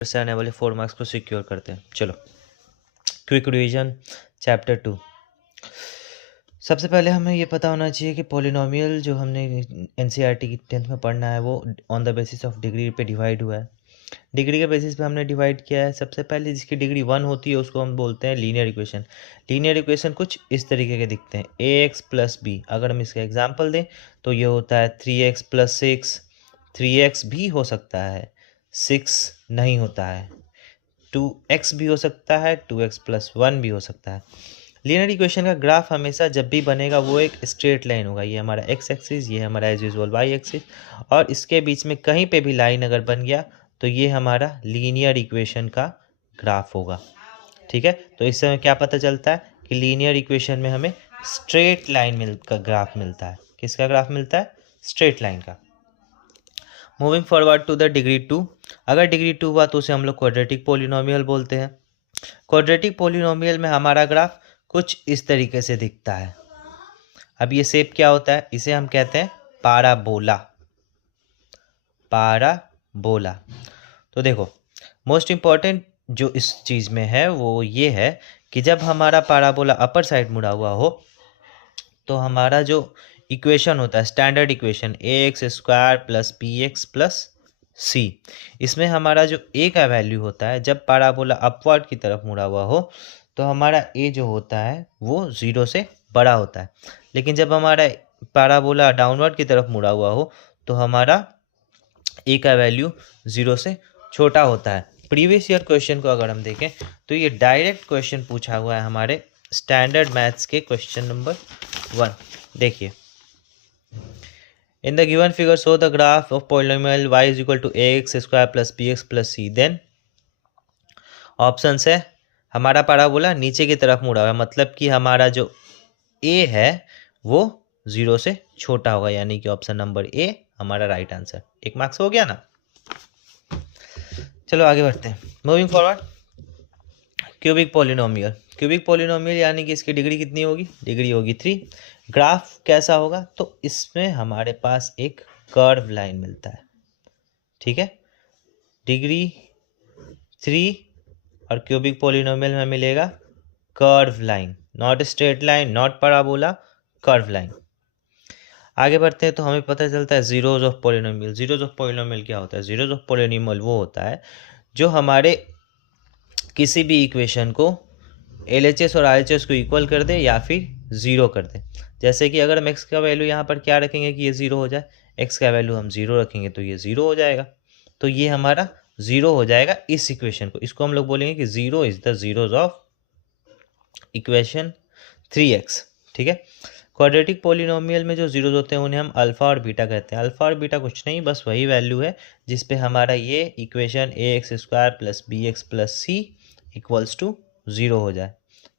से आने वाले 4 मार्क्स को सिक्योर करते हैं। चलो क्विक रिवीजन चैप्टर 2। सबसे पहले हमें ये पता होना चाहिए कि पॉलिनोमियल जो हमने एनसीईआरटी की 10th में पढ़ना है वो on the basis of degree पे डिवाइड हुआ है। डिग्री के बेसिस पे हमने डिवाइड किया है। सबसे पहले जिसकी डिग्री 1 होती है उसको हम बोलते हैं लीनियर इक्वेशन। लीनियर इक्वेशन कुछ इस तरीके के दिखते हैं, ax प्लस बी। अगर हम इसका एग्जाम्पल दें तो ये होता है 3x प्लस 6। 3x भी हो सकता है, 6 नहीं होता है। 2x भी हो सकता है, 2x प्लस 1 भी हो सकता है। लीनियर इक्वेशन का ग्राफ हमेशा जब भी बनेगा वो एक स्ट्रेट लाइन होगा। ये हमारा x एक्सिस, ये हमारा एज यूजुअल y एक्सिस, और इसके बीच में कहीं पे भी लाइन अगर बन गया तो ये हमारा लीनियर इक्वेशन का ग्राफ होगा। ठीक है, तो इससे हमें क्या पता चलता है कि लीनियर इक्वेशन में हमें स्ट्रेट लाइन का ग्राफ मिलता है। किसका ग्राफ मिलता है? स्ट्रेट लाइन का। Moving forward to the degree 2। अगर डिग्री 2 हुआ तो उसे हम लोग क्वाड्रेटिक पोलिनोमियल बोलते हैं। क्वाड्रेटिक पोलिनोमियल में हमारा ग्राफ कुछ इस तरीके से दिखता है। अब ये शेप क्या होता है? इसे हम कहते हैं पाराबोला। पाराबोला। तो देखो, मोस्ट इम्पॉर्टेंट जो इस चीज़ में है वो ये है कि जब हमारा पाराबोला अपर साइड मुड़ा हुआ हो तो हमारा जो इक्वेशन होता है, standard equation ax square plus bx plus c, इसमें हमारा जो a का वैल्यू होता है जब पाराबोला अपवर्ड की तरफ मुड़ा हुआ हो तो हमारा a जो होता है वो 0 से बड़ा होता है। लेकिन जब हमारा पाराबोला डाउनवर्ड की तरफ मुड़ा हुआ हो तो हमारा a का वैल्यू 0 से छोटा होता है। प्रीवियस ईयर क्वेश्चन को अगर हम देखें तो ये डायरेक्ट क्वेश्चन पूछा हुआ है हमारे स्टैंडर्ड मैथ्स के क्वेश्चन नंबर 1। देखिए, in the given figure show the graph of polynomial y is equal to ax square plus bx plus c। Then option है हमारा पाराबोला नीचे की तरफ मुड़ा हुआ है, मतलब कि हमारा जो a है वो 0 से छोटा होगा, यानी कि ऑप्शन नंबर ए हमारा राइट आंसर। 1 मार्क्स हो गया ना। चलो आगे बढ़ते हैं। Moving forward, cubic polynomial. Cubic polynomial यानी कि इसकी डिग्री कितनी होगी? डिग्री होगी 3। ग्राफ कैसा होगा? तो इसमें हमारे पास एक कर्व लाइन मिलता है। ठीक है, डिग्री 3 और क्यूबिक पॉलिनोमियल में मिलेगा curve line, not straight line, not parabola, curve line. आगे बढ़ते हैं तो हमें पता चलता है zeros of polynomial. Zeros of polynomial क्या होता है? जीरोज ऑफ पॉलिनोमियल वो होता है जो हमारे किसी भी इक्वेशन को LHS और RHS को इक्वल कर दे या फिर ज़ीरो कर दे। जैसे कि अगर हम x का वैल्यू यहाँ पर क्या रखेंगे कि ये ज़ीरो हो जाए, x का वैल्यू हम ज़ीरो रखेंगे तो ये ज़ीरो हो जाएगा। तो ये हमारा ज़ीरो हो जाएगा इस इक्वेशन को। इसको हम लोग बोलेंगे कि zero is the zeros of equation 3x। ठीक है, क्वाड्रेटिक पॉलिनोमियल में जो ज़ीरोज होते हैं उन्हें हम अल्फ़ा और बीटा कहते हैं। अल्फ़ा और बीटा कुछ नहीं, बस वही वैल्यू है जिस पे हमारा ये equation ax square plus bx plus c equals to 0 हो जाए।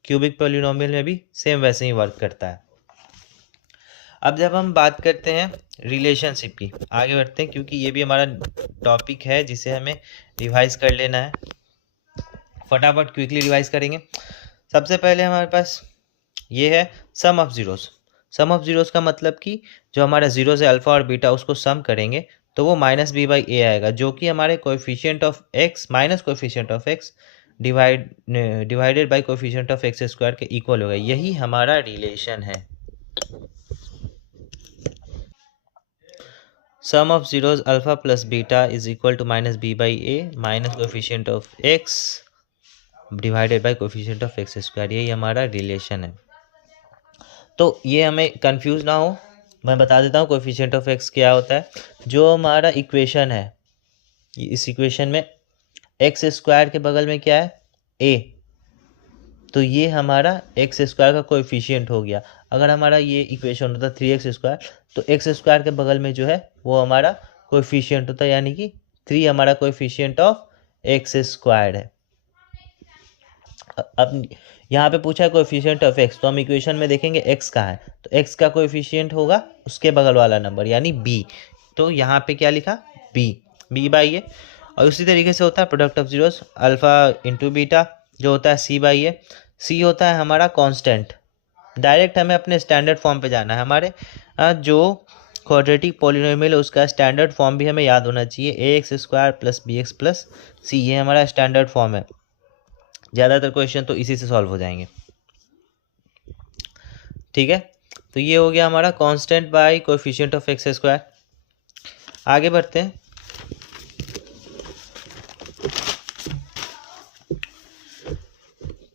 क्यूबिक पॉलिनोमियल में भी सेम वैसे ही वर्क करता है। अब जब हम बात करते हैं रिलेशनशिप की, आगे बढ़ते हैं क्योंकि ये भी हमारा टॉपिक है जिसे हमें रिवाइज कर लेना है। फटाफट क्विकली रिवाइज करेंगे। सबसे पहले हमारे पास ये है sum of zeros. Sum of zeros का मतलब कि जो हमारा जीरो से अल्फा और बीटा उसको सम करेंगे तो वो माइनस बी बाई ए आएगा, जो कि हमारे coefficient of x minus coefficient of x divided by coefficient of x square के इक्वल होगा। यही हमारा रिलेशन है। Sum of zeros alpha plus beta is equal to minus b by a minus coefficient of x divided by coefficient of x square. यही हमारा relation है। तो ये हमें कंफ्यूज ना हो, मैं बता देता हूँ कोएफिशिएंट ऑफ एक्स क्या होता है। जो हमारा इक्वेशन है, इस इक्वेशन में एक्स स्क्वायर के बगल में क्या है? ए, तो ये हमारा एक्स स्क्वायर का कोएफिशिएंट हो गया। अगर हमारा ये इक्वेशन होता 3x स्क्वायर तो एक्स स्क्वायर के बगल में जो है वो हमारा कोएफिशिएंट होता है, यानी कि 3 हमारा कोएफिशिएंट ऑफ एक्स स्क्वायर है। अब यहाँ पे पूछा है कोएफिशिएंट ऑफ एक्स, तो हम इक्वेशन में देखेंगे एक्स कहाँ है, तो एक्स का कोएफिशिएंट होगा उसके बगल वाला नंबर यानी बी। तो यहाँ पे क्या लिखा? बी बाई ए। और उसी तरीके से होता है product of zeros alpha into beta जो होता है सी बाई ए। सी होता है हमारा कांस्टेंट। डायरेक्ट हमें अपने स्टैंडर्ड फॉर्म पे जाना है। हमारे जो क्वाड्रेटिक पॉलिनोमियल उसका स्टैंडर्ड फॉर्म भी हमें याद होना चाहिए, a x square plus b x plus c, ये हमारा स्टैंडर्ड फॉर्म है। ज़्यादातर क्वेश्चन तो इसी से सॉल्व हो जाएंगे। ठीक है, तो ये हो गया हमारा constant by coefficient of x square. आगे बढ़ते हैं।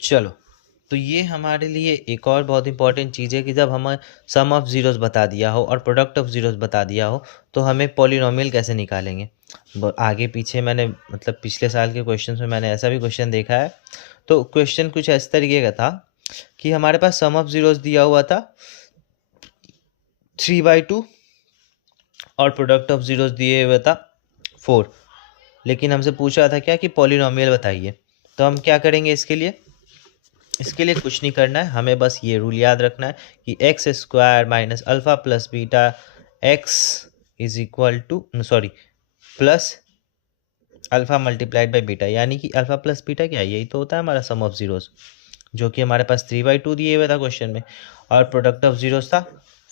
चलो, तो ये हमारे लिए एक और बहुत इंपॉर्टेंट चीज़ है कि जब हमें सम ऑफ ज़ीरोज़ बता दिया हो और प्रोडक्ट ऑफ ज़ीरोज़ बता दिया हो तो हमें पॉलिनोमियल कैसे निकालेंगे। आगे पीछे मैंने मतलब पिछले साल के क्वेश्चंस में मैंने ऐसा भी क्वेश्चन देखा है। तो क्वेश्चन कुछ इस तरीके का था कि हमारे पास सम ऑफ ज़ीरोज़ दिया हुआ था 3/2 और प्रोडक्ट ऑफ ज़ीरोज़ दिए हुआ था 4, लेकिन हमसे पूछ रहा था क्या कि पॉलिनोमियल बताइए। तो हम क्या करेंगे इसके लिए? इसके लिए कुछ नहीं करना है, हमें बस ये रूल याद रखना है कि x square minus alpha plus beta x is equal two plus alpha multiplied by beta, यानी कि अल्फ़ा प्लस बीटा क्या है, यही तो होता है हमारा सम ऑफ ज़ीरोज़, जो कि हमारे पास 3/2 दिए हुए था क्वेश्चन में और प्रोडक्ट ऑफ ज़ीरोज़ था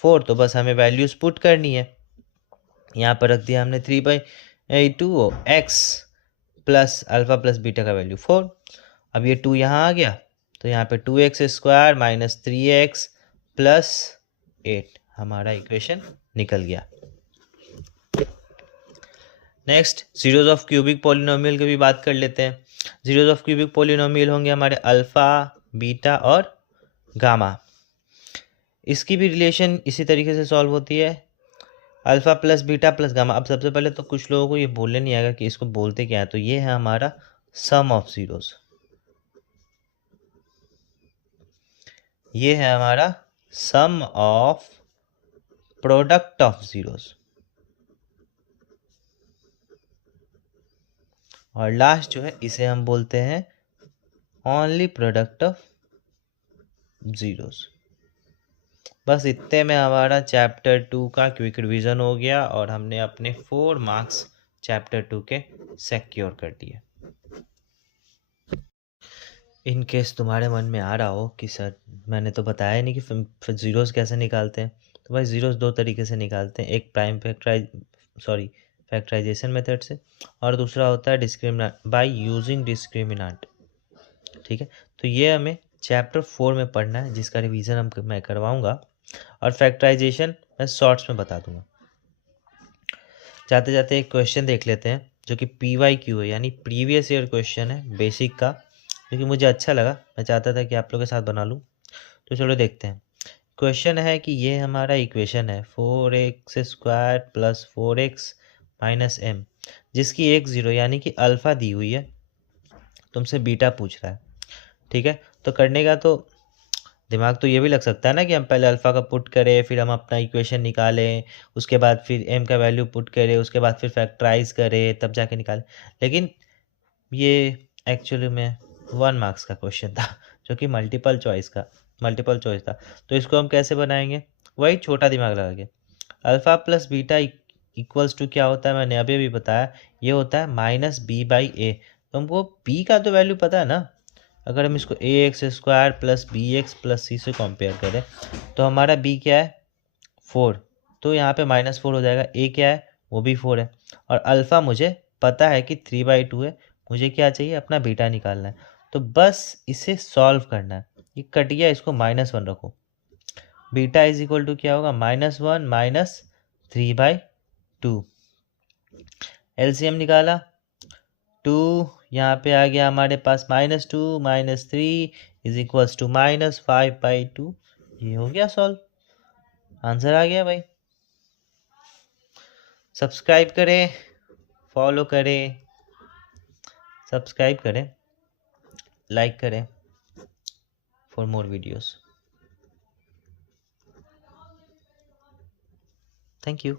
4। तो बस हमें वैल्यूज़ पुट करनी है। यहाँ पर रख दिया हमने 3/2 x plus alpha plus beta का वैल्यू 4। अब ये 2 यहाँ आ गया तो यहाँ पे 2x square minus 3x plus 8 हमारा इक्वेशन निकल गया। Next zeros of cubic polynomial की भी बात कर लेते हैं। जीरोज ऑफ क्यूबिक पॉलिनोमियल होंगे हमारे अल्फ़ा, बीटा और गामा। इसकी भी रिलेशन इसी तरीके से सॉल्व होती है, alpha plus beta plus gamma. अब सबसे पहले तो कुछ लोगों को ये बोलने नहीं आएगा कि इसको बोलते क्या है, तो ये है हमारा सम ऑफ ज़ीरोज़, ये है हमारा सम ऑफ प्रोडक्ट ऑफ ज़ीरोज़, और लास्ट जो है इसे हम बोलते हैं ओनली प्रोडक्ट ऑफ ज़ीरोज़। बस इतने में हमारा चैप्टर 2 का क्विक रिवीजन हो गया और हमने अपने 4 मार्क्स चैप्टर 2 के सिक्योर कर दिए। इन केस तुम्हारे मन में आ रहा हो कि सर मैंने तो बताया नहीं कि फिर ज़ीरोज़ कैसे निकालते हैं, तो भाई ज़ीरोज़ दो तरीके से निकालते हैं, एक प्राइम फैक्टराइजेशन मेथड से और दूसरा होता है डिस्क्रिमिनेंट बाय यूजिंग डिस्क्रिमिनेंट। ठीक है, तो ये हमें चैप्टर 4 में पढ़ना है, जिसका रिवीजन मैं करवाऊंगा और फैक्टराइजेशन मैं शॉर्ट्स में बता दूंगा। जाते जाते एक क्वेश्चन देख लेते हैं जो कि PYQ है, यानी प्रीवियस ईयर क्वेश्चन है बेसिक का, क्योंकि मुझे अच्छा लगा, मैं चाहता था कि आप लोगों के साथ बना लूँ। तो चलो देखते हैं। क्वेश्चन है कि ये हमारा इक्वेशन है 4x square plus 4x minus m, जिसकी 1 0 यानी कि अल्फ़ा दी हुई है, तुमसे बीटा पूछ रहा है। ठीक है, तो करने का तो दिमाग तो ये भी लग सकता है ना कि हम पहले अल्फ़ा का पुट करें, फिर हम अपना इक्वेशन निकालें, उसके बाद फिर m का वैल्यू पुट करें, उसके बाद फिर फैक्टराइज करें, तब जाके निकालें। लेकिन ये एक्चुअली में 1 मार्क्स का क्वेश्चन था जो कि मल्टीपल चॉइस था। तो इसको हम कैसे बनाएंगे, वही छोटा दिमाग लगा के। Alpha plus beta equals to क्या होता है, मैंने अभी भी बताया, ये होता है -b/a। तो हमको b का तो वैल्यू पता है ना, अगर हम इसको ax square plus bx plus c से कंपेयर करें तो हमारा b क्या है 4, तो यहाँ पे -4 हो जाएगा। a क्या है, वो भी 4 है, और अल्फ़ा मुझे पता है कि 3/2 है, मुझे क्या चाहिए, अपना बीटा निकालना है। तो बस इसे सॉल्व करना है, ये कट गया, इसको -1 रखो, बीटा इज इक्वल टू क्या होगा, -1 माइनस 3/2। एलसीएम निकाला, 2 यहाँ पे आ गया हमारे पास -2 माइनस 3 इज इक्वल्स टू -5/2। ये हो गया सॉल्व, आंसर आ गया भाई। सब्सक्राइब करें, फॉलो करें, सब्सक्राइब करें, लाइक करें for more videos. Thank you.